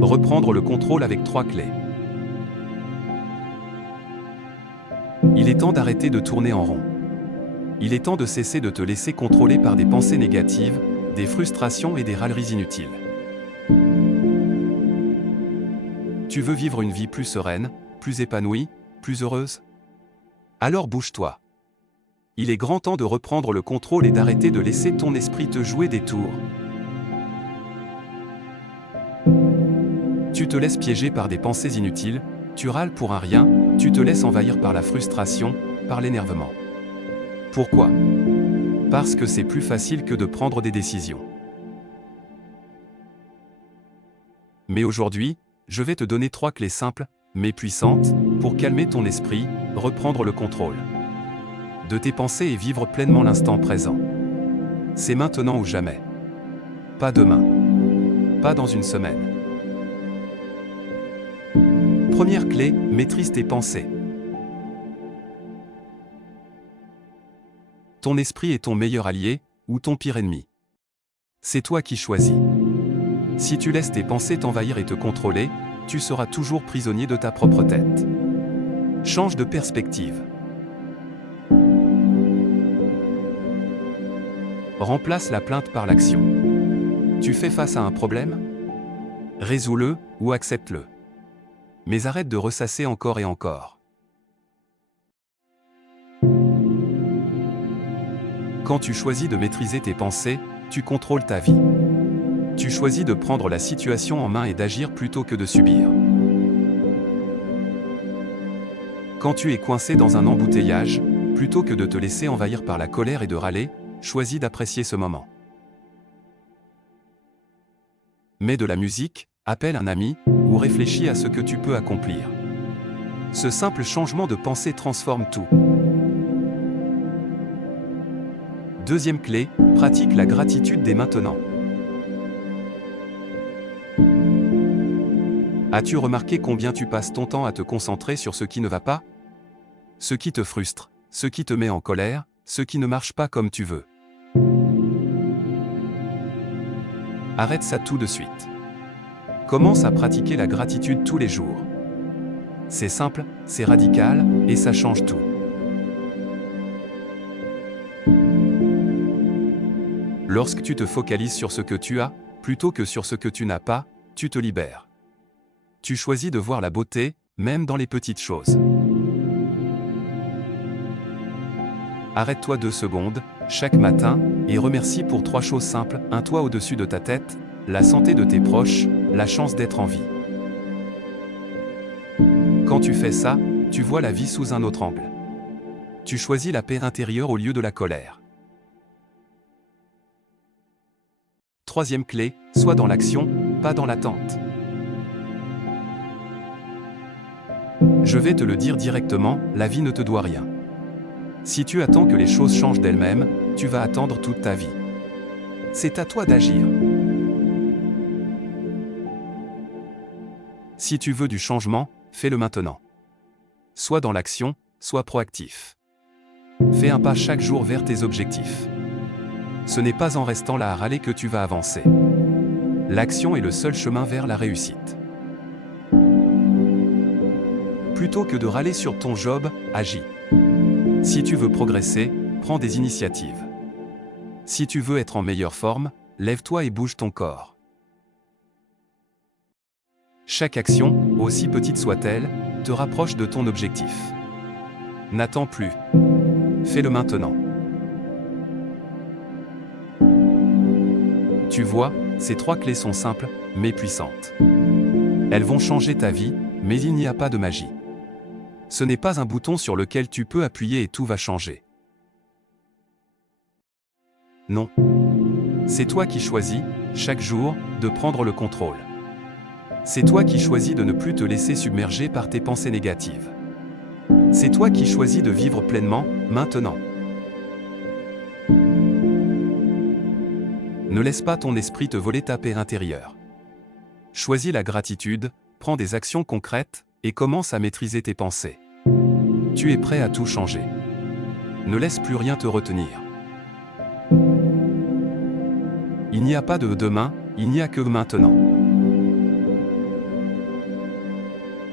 Reprendre le contrôle avec 3 clés. Il est temps d'arrêter de tourner en rond. Il est temps de cesser de te laisser contrôler par des pensées négatives, des frustrations et des râleries inutiles. Tu veux vivre une vie plus sereine, plus épanouie, plus heureuse? Alors bouge-toi. Il est grand temps de reprendre le contrôle et d'arrêter de laisser ton esprit te jouer des tours. Tu te laisses piéger par des pensées inutiles, tu râles pour un rien, tu te laisses envahir par la frustration, par l'énervement. Pourquoi? Parce que c'est plus facile que de prendre des décisions. Mais aujourd'hui, je vais te donner 3 clés simples, mais puissantes, pour calmer ton esprit, reprendre le contrôle de tes pensées et vivre pleinement l'instant présent. C'est maintenant ou jamais. Pas demain. Pas dans une semaine. Première clé, maîtrise tes pensées. Ton esprit est ton meilleur allié, ou ton pire ennemi. C'est toi qui choisis. Si tu laisses tes pensées t'envahir et te contrôler, tu seras toujours prisonnier de ta propre tête. Change de perspective. Remplace la plainte par l'action. Tu fais face à un problème? Résous-le, ou accepte-le. Mais arrête de ressasser encore et encore. Quand tu choisis de maîtriser tes pensées, tu contrôles ta vie. Tu choisis de prendre la situation en main et d'agir plutôt que de subir. Quand tu es coincé dans un embouteillage, plutôt que de te laisser envahir par la colère et de râler, choisis d'apprécier ce moment. Mets de la musique, appelle un ami, ou réfléchis à ce que tu peux accomplir. Ce simple changement de pensée transforme tout. Deuxième clé, pratique la gratitude dès maintenant. As-tu remarqué combien tu passes ton temps à te concentrer sur ce qui ne va pas? Ce qui te frustre, ce qui te met en colère, ce qui ne marche pas comme tu veux. Arrête ça tout de suite. Commence à pratiquer la gratitude tous les jours. C'est simple, c'est radical, et ça change tout. Lorsque tu te focalises sur ce que tu as, plutôt que sur ce que tu n'as pas, tu te libères. Tu choisis de voir la beauté, même dans les petites choses. Arrête-toi 2 secondes, chaque matin, et remercie pour 3 choses simples, un toit au-dessus de ta tête, la santé de tes proches, la chance d'être en vie. Quand tu fais ça, tu vois la vie sous un autre angle. Tu choisis la paix intérieure au lieu de la colère. Troisième clé, sois dans l'action, pas dans l'attente. Je vais te le dire directement, la vie ne te doit rien. Si tu attends que les choses changent d'elles-mêmes, tu vas attendre toute ta vie. C'est à toi d'agir. Si tu veux du changement, fais-le maintenant. Sois dans l'action, sois proactif. Fais un pas chaque jour vers tes objectifs. Ce n'est pas en restant là à râler que tu vas avancer. L'action est le seul chemin vers la réussite. Plutôt que de râler sur ton job, agis. Si tu veux progresser, prends des initiatives. Si tu veux être en meilleure forme, lève-toi et bouge ton corps. Chaque action, aussi petite soit-elle, te rapproche de ton objectif. N'attends plus. Fais-le maintenant. Tu vois, ces 3 clés sont simples, mais puissantes. Elles vont changer ta vie, mais il n'y a pas de magie. Ce n'est pas un bouton sur lequel tu peux appuyer et tout va changer. Non. C'est toi qui choisis, chaque jour, de prendre le contrôle. C'est toi qui choisis de ne plus te laisser submerger par tes pensées négatives. C'est toi qui choisis de vivre pleinement, maintenant. Ne laisse pas ton esprit te voler ta paix intérieure. Choisis la gratitude, prends des actions concrètes, et commence à maîtriser tes pensées. Tu es prêt à tout changer. Ne laisse plus rien te retenir. Il n'y a pas de demain, il n'y a que maintenant.